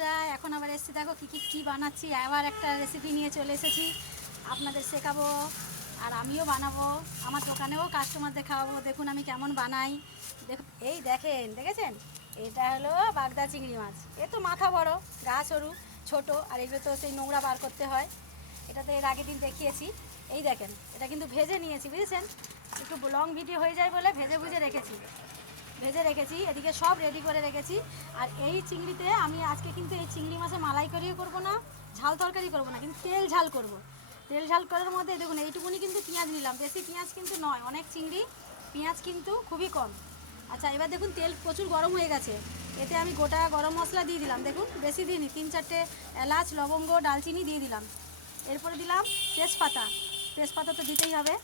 বন্ধুরা, এখন আবার এসেছি। দেখো কী বানাচ্ছি। আবার একটা রেসিপি নিয়ে চলে এসেছি, আপনাদের শেখাবো আর আমিও বানাবো। আমার দোকানেও কাস্টমারদের খাওয়াবো। দেখুন আমি কেমন বানাই। দেখুন, এই দেখেছেন, এটা হলো বাগদা চিংড়ি মাছ। এ তো মাথা বড়, গা সরু, ছোটো, আর এগুলো তো সেই নোংরা বার করতে হয়। এটা তো এর আগের দিন দেখিয়েছি। এই দেখেন, এটা কিন্তু ভেজে নিয়েছি, বুঝেছেন। একটু লং ভিডিও হয়ে যায় বলে ভেজে রেখেছি। এদিকে সব রেডি করে রেখেছি। আর এই চিংড়িতে আমি আজকে কিন্তু এই চিংড়ি মাছে মালাই করিও করব না, ঝাল তরকারি করব না, কিন্তু তেল ঝাল করব। তেল ঝাল করার মধ্যে দেখুন এইটুকুনি কিন্তু পেঁয়াজ নিলাম, বেশি পেঁয়াজ কিন্তু নয়, অনেক চিংড়ি, পেঁয়াজ কিন্তু খুবই কম। আচ্ছা, এবার দেখুন তেল প্রচুর গরম হয়ে গেছে। এতে আমি গোটা গরম মশলা দিয়ে দিলাম, দেখুন বেশি দিইনি, 3-4টে এলাচ, লবঙ্গ, দালচিনি দিয়ে দিলাম। এরপরে দিলাম তেজপাতা তো দিতেই হবে।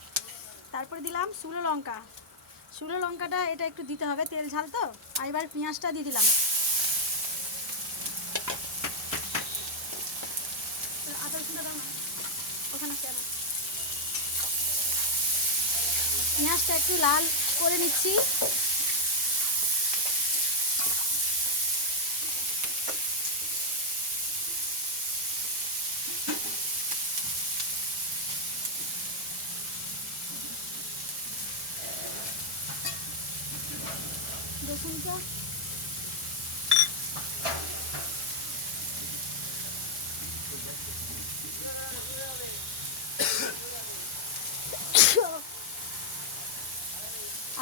তারপরে দিলাম শুকনো লঙ্কাটা, এটা একটু দিতে হবে, তেল ঝাল তো। আর এবার পেঁয়াজটা দিয়ে দিলাম। আদা রসুনটা দাও না, ওখানে কেন। পেঁয়াজটা একটু লাল করে নিচ্ছি। রসুনটা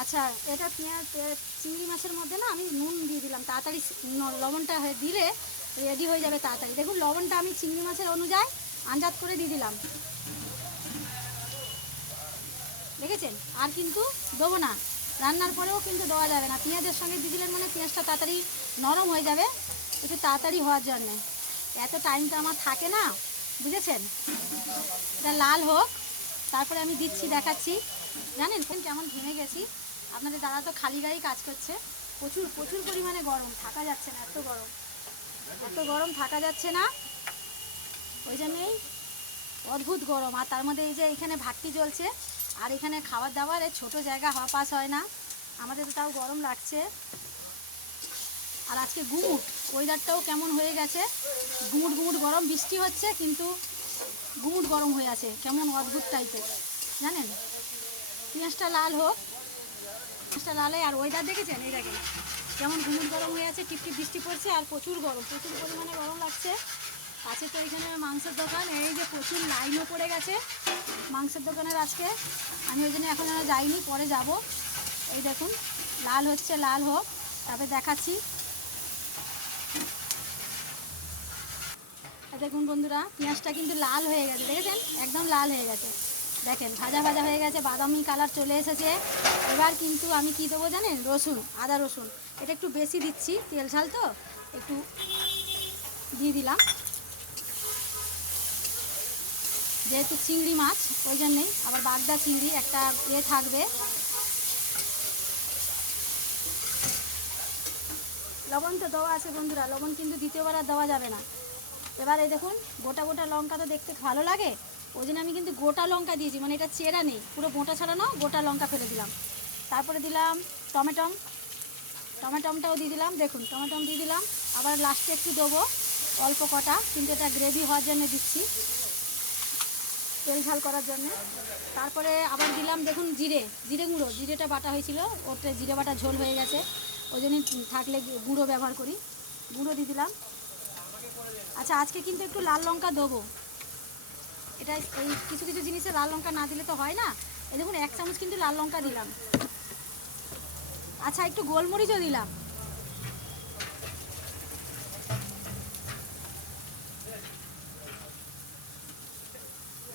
আচ্ছা, এটা চিংড়ি মাছের মধ্যে না আমি নুন দিয়ে দিলাম, তাড়াতাড়ি লবণটা দিলে রেডি হয়ে যাবে তাড়াতাড়ি। দেখুন লবণটা আমি চিংড়ি মাছের অনুযায়ী আন্দাজ করে দিয়ে দিলাম, দেখেছেন। আর কিন্তু দেবো না, রান্নার পরেও কিন্তু দেওয়া যাবে না। পেঁয়াজের সঙ্গে দিয়ে দিলেন মানে পেঁয়াজটা তাড়াতাড়ি নরম হয়ে যাবে, একটু তাড়াতাড়ি হওয়ার জন্যে। এত টাইমটা আমার থাকে না, বুঝেছেন। এটা লাল হোক, তারপরে আমি দিচ্ছি, দেখাচ্ছি। জানেন কেমন ঘেমে গেছি। আপনাদের দাদা তো খালি গায়ে কাজ করছে, প্রচুর পরিমাণে গরম, থাকা যাচ্ছে না, এত গরম থাকা যাচ্ছে না। ওই জন্যেই অদ্ভুত গরম। আর তার মধ্যে এই যে এখানে ভাটটি জ্বলছে, আর এখানে খাবার দাবার এই ছোটো জায়গা, হাওয়া পাস হয় না, আমাদের তো তাও গরম লাগছে। আর আজকে ওয়েদারটাও কেমন হয়ে গেছে, গুমুট গরম, বৃষ্টি হচ্ছে কিন্তু গুমুট গরম হয়ে আছে, কেমন অদ্ভুত টাইপের, জানেন। পেঁয়াজটা লাল হোক, পেঁয়াজটা লাল হয়। আর ওয়েদার দেখেছেন, এই দেখেন কেমন গুমুট গরম হয়ে আছে, টিপটিপ বৃষ্টি পড়ছে, আর প্রচুর পরিমাণে গরম লাগছে। আছে তো এখানে মাংসের দোকান, এই যে প্রচুর লাইনও পড়ে গেছে মাংসের দোকানের আজকে। আমি ওই জন্য এখন যাইনি, পরে যাব। এই দেখুন লাল হচ্ছে, লাল হোক, তারপরে দেখাচ্ছি। দেখুন বন্ধুরা, পেঁয়াজটা কিন্তু লাল হয়ে গেছে, দেখেছেন একদম লাল হয়ে গেছে। দেখেন ভাজা হয়ে গেছে, বাদামি কালার চলে এসেছে। এবার কিন্তু আমি কি দেবো জানেন, আদা রসুন এটা একটু বেশি দিচ্ছি, তেল ঝাল তো একটু দিয়ে দিলাম, যেহেতু চিংড়ি মাছ ওই জন্যেই। আবার বাগদা চিংড়ি একটা থাকবে। লবণ তো দেওয়া আছে বন্ধুরা, লবণ কিন্তু দ্বিতীয়বার আর দেওয়া যাবে না। এবার এই দেখুন গোটা লঙ্কা তো দেখতে ভালো লাগে, ওই জন্য আমি কিন্তু গোটা লঙ্কা দিয়েছি, মানে এটা চেরা নেই, পুরো বোঁটা ছাড়ানো গোটা লঙ্কা ফেলে দিলাম। তারপরে দিলাম টমেটমটাও দিয়ে দিলাম, দেখুন টমেটম দিয়ে দিলাম। আবার লাস্টে একটু দেবো অল্প কটা, কিন্তু এটা গ্রেভি হওয়ার জন্য দিচ্ছি, তেল ঝাল করার জন্য। তারপরে আবার দিলাম দেখুন জিরে গুঁড়ো, জিরেটা বাটা হয়েছিল, ওটা জিরে বাটা ঝোল হয়ে গেছে, ওই জন্যই থাকলে গুঁড়ো ব্যবহার করি, গুঁড়ো দিয়ে দিলাম। আচ্ছা, আজকে কিন্তু একটু লাল লঙ্কা দেবো, এটা এই কিছু জিনিসে লাল লঙ্কা না দিলে তো হয় না। এই দেখুন 1 চামচ কিন্তু লাল লঙ্কা দিলাম। আচ্ছা, একটু গোলমরিচও দিলাম।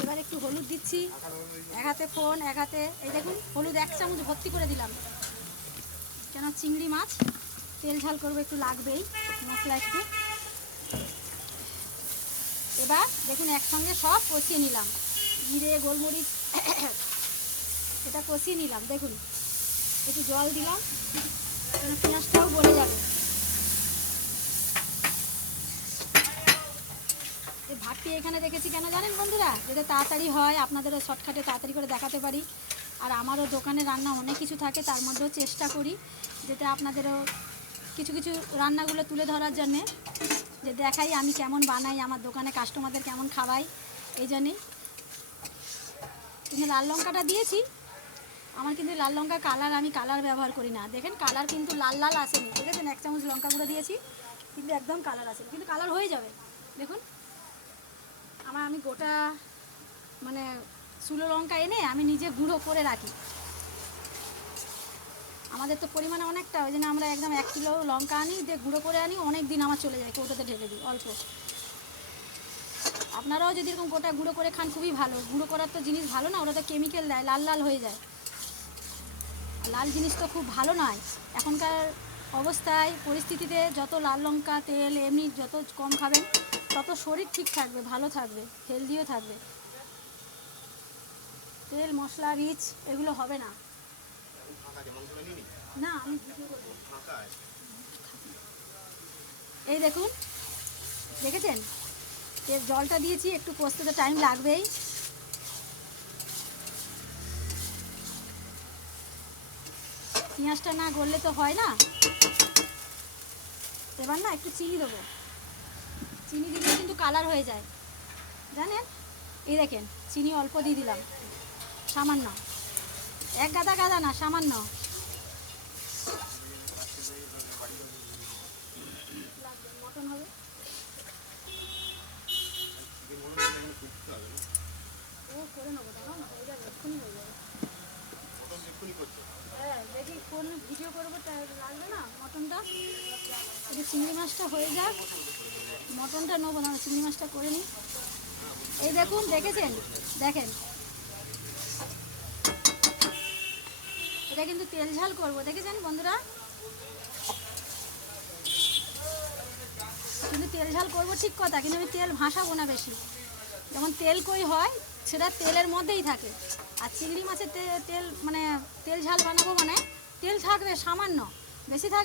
এবার একটু হলুদ দিচ্ছি, এক হাতে ফোন এক হাতে, এই দেখুন হলুদ 1 চামচ ভর্তি করে দিলাম, কেন চিংড়ি মাছ তেল ঝাল করবো, একটু লাগবেই মশলা একটু। এবার দেখুন একসঙ্গে সব কষিয়ে নিলাম, জিরে গোলমরিচ এটা কষিয়ে নিলাম। দেখুন একটু জল দিলাম, পেঁয়াজটাও গলে যাবে। এই ভাতটি এখানে রেখেছি কেন জানেন বন্ধুরা, যাতে তাড়াতাড়ি হয়, আপনাদেরও শর্টকাটে তাড়াতাড়ি করে দেখাতে পারি। আর আমারও দোকানে রান্না অনেক কিছু থাকে, তার মধ্যেও চেষ্টা করি যাতে আপনাদেরও কিছু রান্নাগুলো তুলে ধরার জন্যে। যে দেখাই আমি কেমন বানাই, আমার দোকানে কাস্টমারদের কেমন খাওয়াই, এই জন্যেই। কিন্তু লাল লঙ্কাটা দিয়েছি, আমার কিন্তু লাল লঙ্কা কালার, আমি কালার ব্যবহার করি না। দেখেন কালার কিন্তু লাল লাল আসেনি, দেখেছেন? 1 চামচ লঙ্কা গুঁড়ো দিয়েছি কিন্তু একদম কালার আসেনি, কিন্তু কালার হয়ে যাবে। দেখুন আমি গোটা মানে শুকনো লঙ্কা এনে আমি নিজে গুঁড়ো করে রাখি। আমাদের তো পরিমাণে অনেকটা, ওই জন্য আমরা একদম 1 কিলো লঙ্কা আনি, দিয়ে গুঁড়ো করে আনি, অনেক দিন আমার চলে যায়, কৌটোতে ঢেলে দিই অল্প। আপনারাও যদি এরকম গোটা গুঁড়ো করে খান খুবই ভালো। গুঁড়ো করার তো জিনিস ভালো না, ওরা তো কেমিক্যাল দেয়, লাল লাল হয়ে যায়। লাল জিনিস তো খুব ভালো নয়। এখনকার অবস্থায় পরিস্থিতিতে যত লাল লঙ্কা তেল এমনি যত কম খাবেন তত শরীর ঠিক থাকবে, ভালো থাকবে, হেলদিও থাকবে। তেল মশলা রিচ এগুলো হবে না। না আমি ভিডিও করব। এই দেখুন, দেখেছেন? এর জলটা দিয়েছি, একটু কষতে তো টাইম লাগবেই। পেঁয়াজটা না গললে তো হয় না। এবার না একটু চিনি দেবো, চিনি দিলে কিন্তু কালার হয়ে যায়, জানেন? এই দেখেন চিনি অল্প দিয়ে দিলাম, সামান্য, 1 গাদা গাদা না, সামান্য। মটন হবে, ও করে নেবো, দাঁড়াও না, হয়ে যাবে, এক্ষুনি হয়ে যাবে। হ্যাঁ দেখি কোন ভিডিও করবো, লাগবে না মটনটা। একটু চিংড়ি মাছটা হয়ে যাক, মটনটা নেবো না, চিংড়ি মাছটা করে নিই। এই দেখুন, দেখেছেন? দেখেন এটা কিন্তু তেল ঝাল করবো, দেখেছেন বন্ধুরা? কিন্তু তেল ঝাল করবো ঠিক কথা, কিন্তু আমি তেল ভাসাবো না বেশি। যেমন তেল কই হয় সেটা তেলের মধ্যেই থাকে, আর চিংড়ি মাছের তেল মানে তেল ঝাল বানাবো মানে তেল থাকবে সামান্য, বেশি থাকবে